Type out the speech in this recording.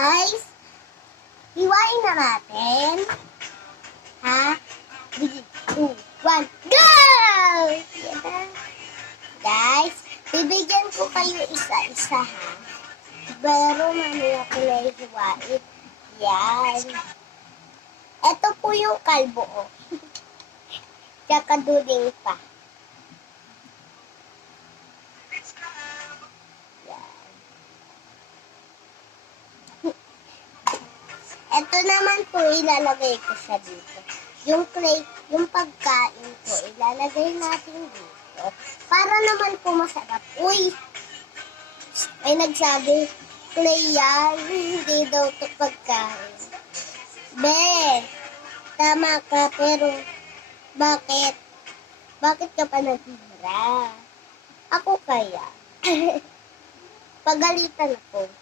Guys, hiwain na natin. Ha? 3, 2, 1, go! Yan na. Guys, bibigyan ko kayo isa-isa ha. Pero mamaya ko na hiwain. Yan. Ito po yung kalbo. Tsaka duling pa. Ito naman po, ilalagay ko siya dito. Yung clay, yung pagkain ko, ilalagay natin dito. Para naman po masarap. Uy! May nagsabi, clay yan, hindi daw ito pagkain. Be, tama ka, pero bakit? Bakit ka pa natira? Ako kaya? Pagalitan ako.